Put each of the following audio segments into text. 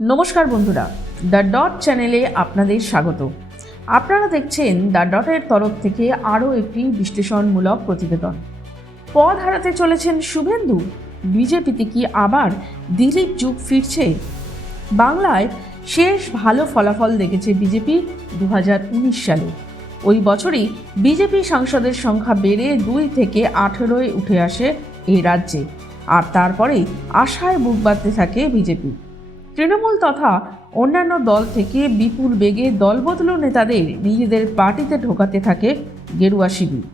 নমস্কার বন্ধুরা, the dot চ্যানেলে আপনাদের স্বাগত। আপনারা দেখছেন দ্য ডটের তরফ থেকে আরও একটি বিশ্লেষণমূলক প্রতিবেদন। পদ হারাতে চলেছেন শুভেন্দু, বিজেপিতে কি আবার দিলীপ যুগ ফিরছে? বাংলায় শেষ ভালো ফলাফল দেখেছে বিজেপি দু হাজার উনিশ সালে। ওই বছরই বিজেপি সাংসদের সংখ্যা বেড়ে দুই থেকে আঠেরোয় উঠে আসে এই রাজ্যে। আর তারপরেই আশায় বুক বাঁধতে থাকে বিজেপি। তৃণমূল তথা অন্যান্য দল থেকে বিপুল বেগে দলবদলু নেতাদের নিজেদের পার্টিতে ঢোকাতে থাকে গেরুয়া শিবির।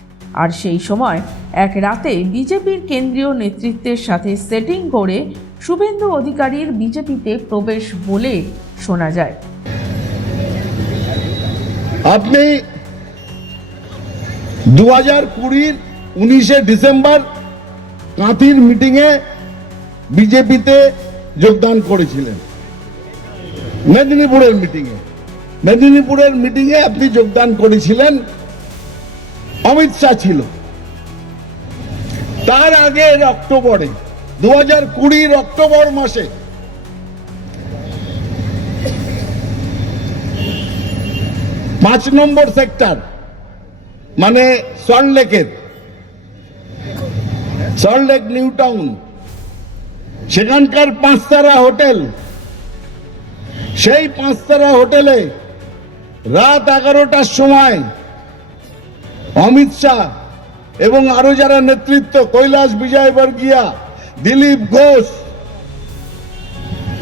আর সেই সময় এক রাতে বিজেপির কেন্দ্রীয় নেতৃত্বের সাথে সেটিং করে শুভেন্দু অধিকারীর বিজেপিতে প্রবেশ বলে শোনা যায়। আপনি দু হাজার কুড়ির উনিশে ডিসেম্বর কাঁথির মিটিংয়ে বিজেপিতে যোগদান করেছিলেন। মেদিনীপুরের মিটিংয়ে মেদিনীপুরের মিটিংয়ে আপনি যোগদান করেছিলেন। অমিত শাহ ছিল। তার আগের অক্টোবরে দু হাজার কুড়ির অক্টোবর মাসে পাঁচ নম্বর সেক্টর মানে সল্টলেকের সল্টলেক নিউ টাউন, সেখানকার পাঁচতারা হোটেল সেই পাঁচতারা হোটেলে রাত এগারোটার সময় অমিত শাহ এবং আরও যারা নেতৃত্ব, কৈলাস বিজয়বর্গিয়া, দিলীপ ঘোষ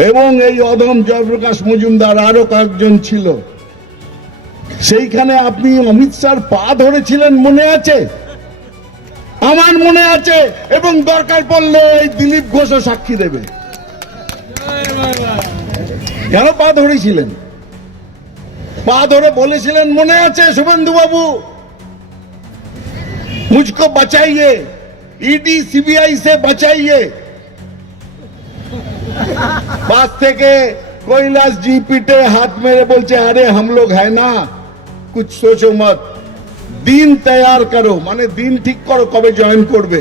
এবং এই অধম জয়প্রকাশ মজুমদার আরও কয়েকজন ছিল। সেইখানে আপনি অমিত শাহর পা ধরেছিলেন মনে আছে? আমার মনে আছে এবং দরকার পড়লে এই দিলীপ ঘোষও সাক্ষী দেবে। কেন পা ধরেছিলেন? পা ধরে বলেছিলেন, মনে আছে শুভেন্দু বাবু মুজকো বাঁচাইয়ে ইডি সিবিআই সে বাঁচাইয়ে। বাস থেকে কৈলাস জি পিটে হাত মেরে বলছে, আরে, হাম লোক হ্যাঁ না, কুছ সোচো মত। দিন তৈর করো মানে দিন ঠিক করো, কবে জয়েন করবে?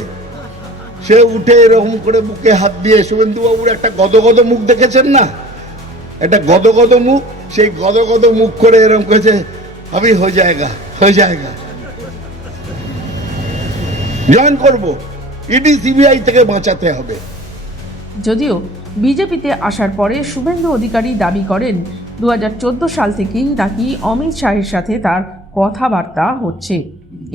সে উঠে এরকম করে বুকে হাত দিয়ে শুভেন্দু বাবুর একটা গদগদ মুখ দেখেছেন না? একটা গদগদ মুখ, সেই গদগদ মুখ করে এরকম করেছে, আমি হয়ে যায়গা হয়ে যায়গা। জয়েন করব ইডি সিবিআই থেকে বাঁচাতে হবে। যদিও বিজেপিতে আসার পরে শুভেন্দু অধিকারী দাবি করেন দু হাজার চোদ্দ সাল থেকেই নাকি অমিত শাহের সাথে তার কথাবার্তা হচ্ছে।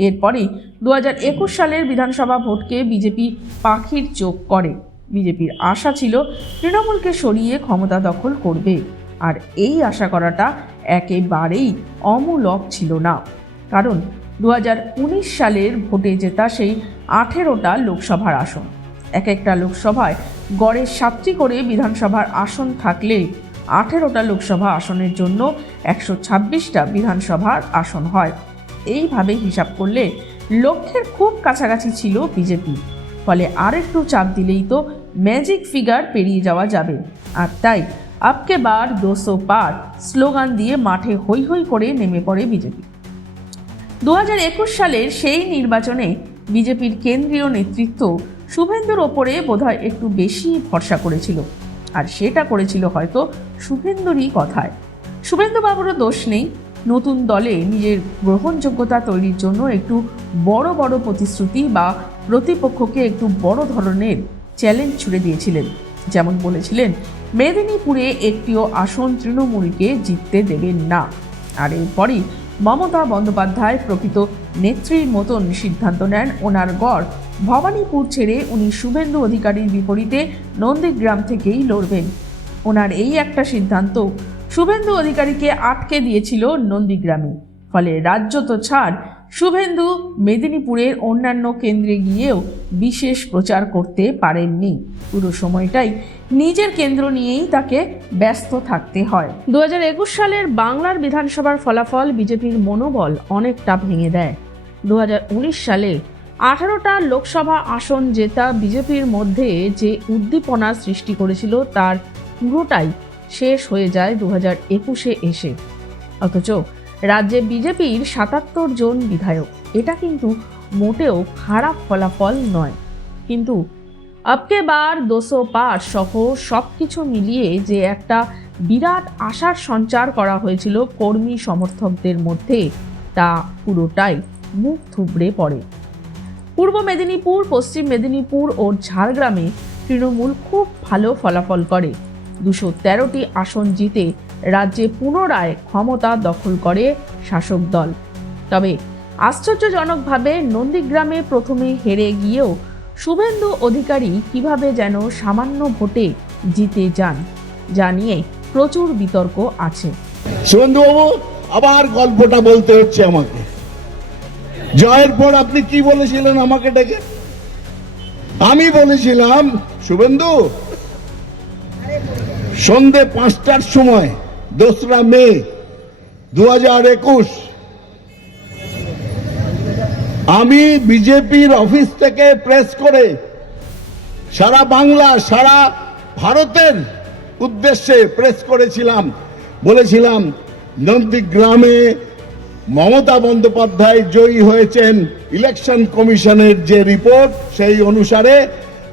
এরপরে দু হাজার একুশ সালের বিধানসভা ভোটকে বিজেপি পাখির চোখ করে। বিজেপির আশা ছিল তৃণমূলকে সরিয়ে ক্ষমতা দখল করবে। আর এই আশা করাটা একেবারেই অমূলক ছিল না। কারণ দু হাজার উনিশ সালের ভোটে জেতা সেই আঠেরোটা লোকসভার আসন। এক একটা লোকসভায় গড়ে সাতটি করে বিধানসভার আসন থাকলে আঠেরোটা লোকসভা আসনের জন্য একশো ছাব্বিশটা বিধানসভার আসন হয়। এইভাবে হিসাব করলে লক্ষ্যের খুব কাছাকাছি ছিল বিজেপি। ফলে আর একটু চাপ দিলেই তো ম্যাজিক ফিগার পেরিয়ে যাওয়া যাবে। আর তাই, আপকে বার দোসো পার স্লোগান দিয়ে মাঠে হৈ হৈ করে নেমে পড়ে বিজেপি। দু হাজার একুশ সালের সেই নির্বাচনে বিজেপির কেন্দ্রীয় নেতৃত্ব শুভেন্দুর ওপরে বোধহয় একটু বেশি ভরসা করেছিল। আর সেটা করেছিল হয়তো শুভেন্দুরই কথায়। শুভেন্দুবাবুরও দোষ নেই। নতুন দলে নিজের গ্রহণযোগ্যতা তৈরির জন্য একটু বড় বড় প্রতিশ্রুতি বা প্রতিপক্ষকে একটু বড় ধরনের চ্যালেঞ্জ ছুড়ে দিয়েছিলেন। যেমন বলেছিলেন, মেদিনীপুরে একটিও আসন তৃণমূলকে জিততে দেবেন না। আর এরপরই মমতা বন্দ্যোপাধ্যায় প্রকৃত নেত্রীর মতন সিদ্ধান্ত নেন ওনার গড়। ভবানীপুর ছেড়ে উনি শুভেন্দু অধিকারীর বিপরীতে নন্দীগ্রাম থেকেই লড়বেন। ওনার এই একটা সিদ্ধান্ত শুভেন্দু অধিকারীকে আটকে দিয়েছিল নন্দীগ্রামে। ফলে রাজ্য তো ছাড় শুভেন্দু মেদিনীপুরের অন্যান্য কেন্দ্রে গিয়েও বিশেষ প্রচার করতে পারেননি। পুরো সময়টাই নিজের কেন্দ্র নিয়েই তাকে ব্যস্ত থাকতে হয়। দু হাজার একুশ সালের বাংলার বিধানসভার ফলাফল বিজেপির মনোবল অনেকটা ভেঙে দেয়। দু হাজার উনিশ সালে আঠারোটা লোকসভা আসন জেতা বিজেপির মধ্যে যে উদ্দীপনা সৃষ্টি করেছিল তার পুরোটাই শেষ হয়ে যায় দু হাজার একুশে এসে। অথচ রাজ্যে বিজেপির সাতাত্তর জন বিধায়ক। এটা কিন্তু মোটেও খারাপ ফলাফল নয়। কিন্তু আপকে বার দোসো পার সহ সব কিছু মিলিয়ে যে একটা বিরাট আশার সঞ্চার করা হয়েছিল কর্মী সমর্থকদের মধ্যে, তা পুরোটাই মুখ থুবড়ে পড়ে। পূর্ব মেদিনীপুর, পশ্চিম মেদিনীপুর ও ঝাড়গ্রামে তৃণমূল খুব ভালো ফলাফল করে। দুশো তেরোটি আসন জিতে রাজ্যে পুনরায় ক্ষমতা দখল করে শাসক দল। তবে আশ্চর্যজনকভাবে নন্দীগ্রামে প্রথমে হেরে গিয়েও শুভেন্দু অধিকারী কীভাবে যেন সামান্য ভোটে জিতে যান, যা নিয়ে প্রচুর বিতর্ক আছে। শুভেন্দুবাবু, আবার গল্পটা বলতে হচ্ছে আমাকে। জয়ের পর আপনি কি বলেছিলেন আমাকে ডেকে? আমি বলেছিলাম, শুভেন্দু, সন্ধে পাঁচটার সময় দোসরা মে দু হাজার একুশ। আমি বিজেপির অফিস থেকে প্রেস করে সারা বাংলা, সারা ভারতের উদ্দেশ্যে প্রেস করেছিলাম, বলেছিলাম, নন্দীগ্রামে মমতা বন্দ্যোপাধ্যায় জয়ী হয়েছেন ইলেকশন কমিশনের যে রিপোর্ট সেই অনুসারে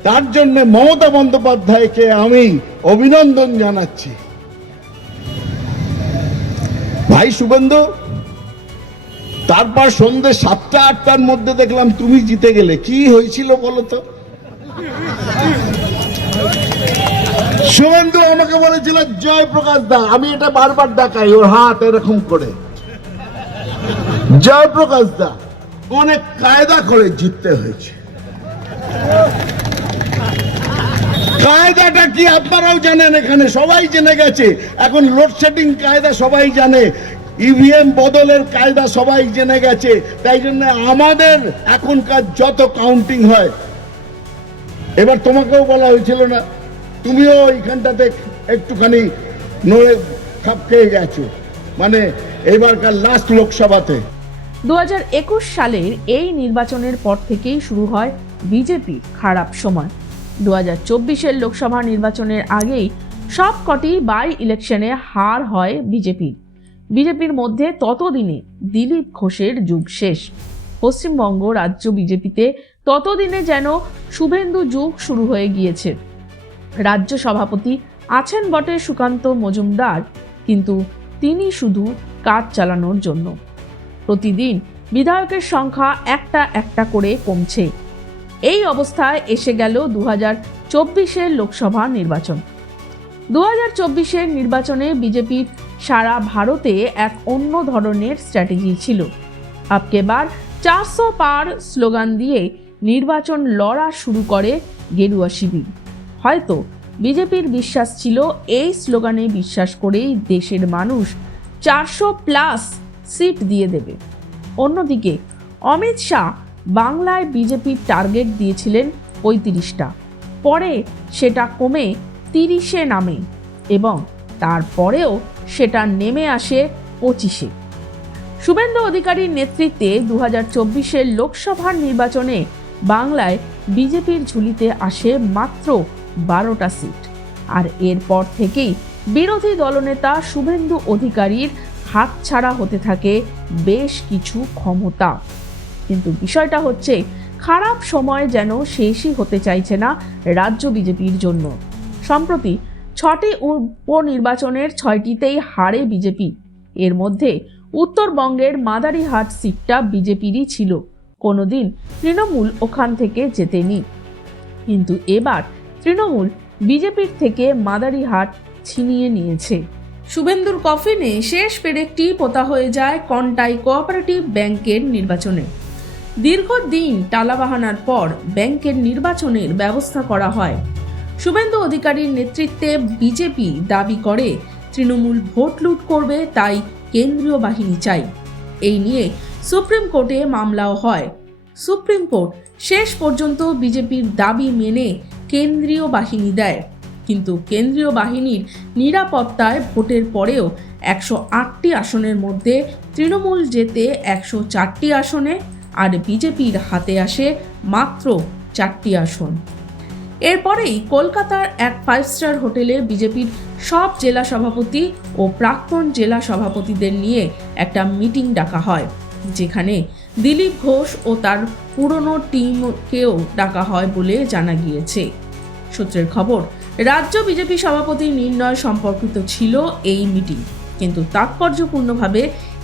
তার জন্য মমতা বন্দ্যোপাধ্যায়কে আমি অভিনন্দন জানাচ্ছি। ভাই শুভেন্দু তারপর সন্ধ্যে সাতটা, আটটার মধ্যে দেখলাম তুমি জিতে গেলে। কি হয়েছিল বলো তো? শুভেন্দু আমাকে বলেছিল জয় প্রকাশ দা, আমি এটা বারবার ডাকাই ওর হাত এরকম করে। জয় প্রকাশ দা, অনেক কায়দা করে জিততে হয়েছে। কায়দাটা কি আপনারাও জানেন এখানে? সবাই জেনে গেছে। এখন লোডশেডিং কায়দা সবাই জানে। ইভিএম বদলের কায়দা সবাই জেনে গেছে। তাই জন্য আমাদের এখনকার যত কাউন্টিং হয়, এবার তোমাকেও বলা হয়েছিল না, তুমিও এইখানটাতে একটুখানি নড়ে খেয়ে গেছো। মানে এবারকার লাস্ট লোকসভাতে। দু হাজার একুশ সালের এই নির্বাচনের পর থেকেই শুরু হয় বিজেপি খারাপ সময়। দু হাজার চব্বিশের লোকসভা নির্বাচনের আগেই সব কটি বাই ইলেকশনে হার হয় বিজেপির। বিজেপির মধ্যে ততদিনে দিলীপ ঘোষের যুগ শেষ। পশ্চিমবঙ্গ রাজ্য বিজেপিতে ততদিনে যেন শুভেন্দু যুগ শুরু হয়ে গিয়েছে। রাজ্য সভাপতি আছেন বটে সুকান্ত মজুমদার, কিন্তু তিনি শুধু কাজ চালানোর জন্য। প্রতিদিন বিধায়কের সংখ্যা একটা একটা করে কমছে। এই অবস্থায় এসে গেল দু হাজার চব্বিশের লোকসভা নির্বাচন। দু হাজার চব্বিশের নির্বাচনে বিজেপির সারা ভারতে এক অন্য ধরনের স্ট্র্যাটেজি ছিল। আপকে বার চারশো পার স্লোগান দিয়ে নির্বাচন লড়া শুরু করে গেরুয়া শিবির। হয়তো বিজেপির বিশ্বাস ছিল এই স্লোগানে বিশ্বাস করেই দেশের মানুষ চারশো প্লাস সিট দিয়ে দেবে। অন্যদিকে অমিত শাহ বাংলায় বিজেপির টার্গেট দিয়েছিলেন পঁয়ত্রিশটা। পরে সেটা কমে তিরিশে নামে এবং তারপরেও সেটা নেমে আসে পঁচিশে। শুভেন্দু অধিকারীর নেতৃত্বে দু হাজার চব্বিশের লোকসভার নির্বাচনে বাংলায় বিজেপির ঝুলিতে আসে মাত্র বারোটা সিট। আর এরপর থেকেই বিরোধী দলনেতা শুভেন্দু অধিকারীর হাতছাড়া হতে থাকে বেশ কিছু ক্ষমতা। কিন্তু বিষয়টা হচ্ছে, খারাপ সময় যেন শেষই হতে চাইছে না রাজ্য বিজেপির জন্য। সম্প্রতি ছটি উপনির্বাচনের ছয়টিতেই হারে বিজেপি। এর মধ্যে উত্তরবঙ্গের মাদারিহাট সিটটা বিজেপিরই ছিল। কোনোদিন তৃণমূল ওখান থেকে জেতেনি। কিন্তু এবার তৃণমূল বিজেপির থেকে মাদারিহাট ছিনিয়ে নিয়েছে। শুভেন্দুর কফিনে শেষ পেরেকটি পোতা হয়ে যায় কন্টাই কোঅপারেটিভ ব্যাংকের নির্বাচনে। দীর্ঘদিন টালাবাহানার পর ব্যাংকের নির্বাচনের ব্যবস্থা করা হয়। শুভেন্দু অধিকারীর নেতৃত্বে বিজেপি দাবি করে, তৃণমূল ভোট লুট করবে, তাই কেন্দ্রীয় বাহিনী চাই। এই নিয়ে সুপ্রিম কোর্টে মামলাও হয়। সুপ্রিম কোর্ট শেষ পর্যন্ত বিজেপির দাবি মেনে কেন্দ্রীয় বাহিনী দেয়। কিন্তু কেন্দ্রীয় বাহিনীর নিরাপত্তায় ভোটের পরেও একশো আটটি আসনের মধ্যে তৃণমূল যেতে একশো চারটি আসনে আর বিজেপির হাতে আসে মাত্র চারটি আসন। এরপরেই কলকাতার এক ফাইভ স্টার হোটেলে বিজেপির সব জেলা সভাপতি ও প্রাক্তন জেলা সভাপতিদের নিয়ে একটা মিটিং ডাকা হয়, যেখানে দিলীপ ঘোষ ও তার পুরনো টিমকেও ডাকা হয় বলে জানা গিয়েছে। সূত্রের খবর, রাজ্য বিজেপি সভাপতির নির্ণয় সম্পর্কিত ছিল এই মিটিং, কিন্তু তাৎপর্যপূর্ণভাবে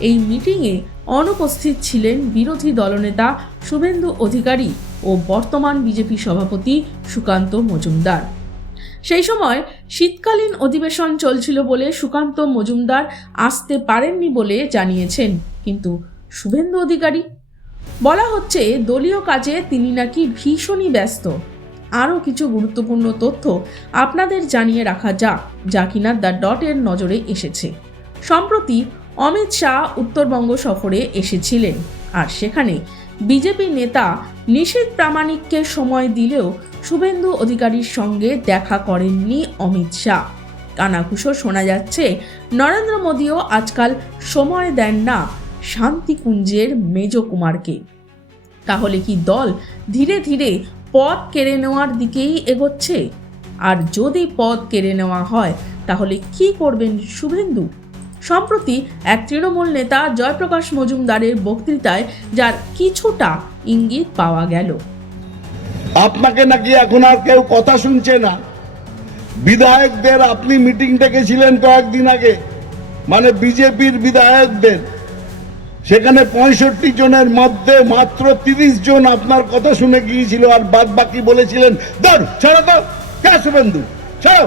এই মিটিংয়ে অনুপস্থিত ছিলেন বিরোধী দলনেতা শুভেন্দু অধিকারী ও বর্তমান বিজেপি সভাপতি সুকান্ত মজুমদার। সেই সময় শীতকালীন অধিবেশন চলছিল বলে সুকান্ত মজুমদার আসতে পারেননি বলে জানিয়েছেন, কিন্তু শুভেন্দু অধিকারী? বলা হচ্ছে দলীয় কাজে তিনি নাকি ভীষণই ব্যস্ত। আরও কিছু গুরুত্বপূর্ণ তথ্য আপনাদের জানিয়ে রাখা যাক, যা কিনা দ্য ডটের নজরে এসেছে। সম্প্রতি অমিত শাহ উত্তরবঙ্গ সফরে এসেছিলেন। আর সেখানে বিজেপি নেতা নিশীথ প্রামাণিককে সময় দিলেও শুভেন্দু অধিকারীর সঙ্গে দেখা করেননি অমিত শাহ। কানাঘুষো শোনা যাচ্ছে, নরেন্দ্র মোদীও আজকাল সময় দেন না শান্তিকুঞ্জের মেজ কুমারকে। তাহলে কি দল ধীরে ধীরে পদ কেড়ে নেওয়ার দিকেই এগোচ্ছে? আর যদি পদ কেড়ে নেওয়া হয়, তাহলে কি করবেন শুভেন্দু? সম্প্রতি এক তৃণমূল নেতা জয়প্রকাশ মজুমদারের বক্তৃতায় যার কিছুটা ইঙ্গিত পাওয়া গেল। আপনাকে নাকি এখন আর কেউ কথা শুনছে না? বিধায়কদের আপনি মিটিং ডেকেছিলেন কয়েকদিন আগে মানে বিজেপির বিধায়কদের। সেখানে পঁয়ষট্টি জনের মধ্যে মাত্র তিরিশ জন আপনার কথা শুনে গিয়েছিল আর বাদ বাকি বলেছিলেন, ধর, ছাড়ো তো, কে শুভেন্দু ছাড়ো।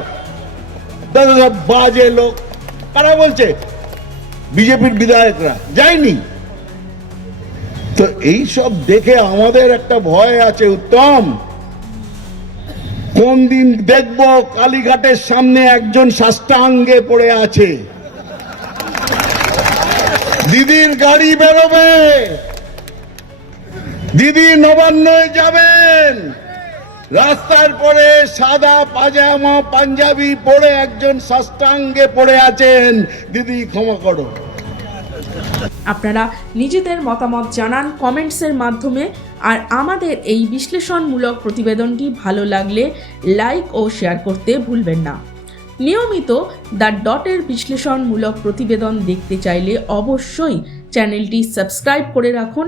দাদা, বাজে লোক। কারা বলছে? বিজেপির বিধায়করা যায়নি। তো এই সব দেখে আমাদের একটা ভয় আছে, উত্তম। কোন দিন দেখব কালীঘাটের সামনে একজন সাষ্টাঙ্গে পড়ে আছে। দিদির গাড়ি বেরোবে। দিদি নবান্নে যাবেন। রাস্তার পরে সাদা পাজামা, পাঞ্জাবি পরে একজন সাষ্টাঙ্গে পড়ে আছেন। দিদি, ক্ষমা করো। আপনারা নিজেদের মতামত জানান কমেন্টসের মাধ্যমে। আর আমাদের এই বিশ্লেষণমূলক প্রতিবেদনটি ভালো লাগলে লাইক ও শেয়ার করতে ভুলবেন না। নিয়মিত দ্য ডটের বিশ্লেষণমূলক প্রতিবেদন দেখতে চাইলে অবশ্যই চ্যানেলটি সাবস্ক্রাইব করে রাখুন।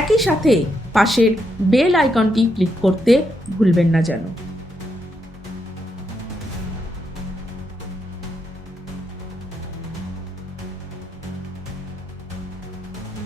একই সাথে পাশের বেল আইকনটি ক্লিক করতে ভুলবেন না যেন।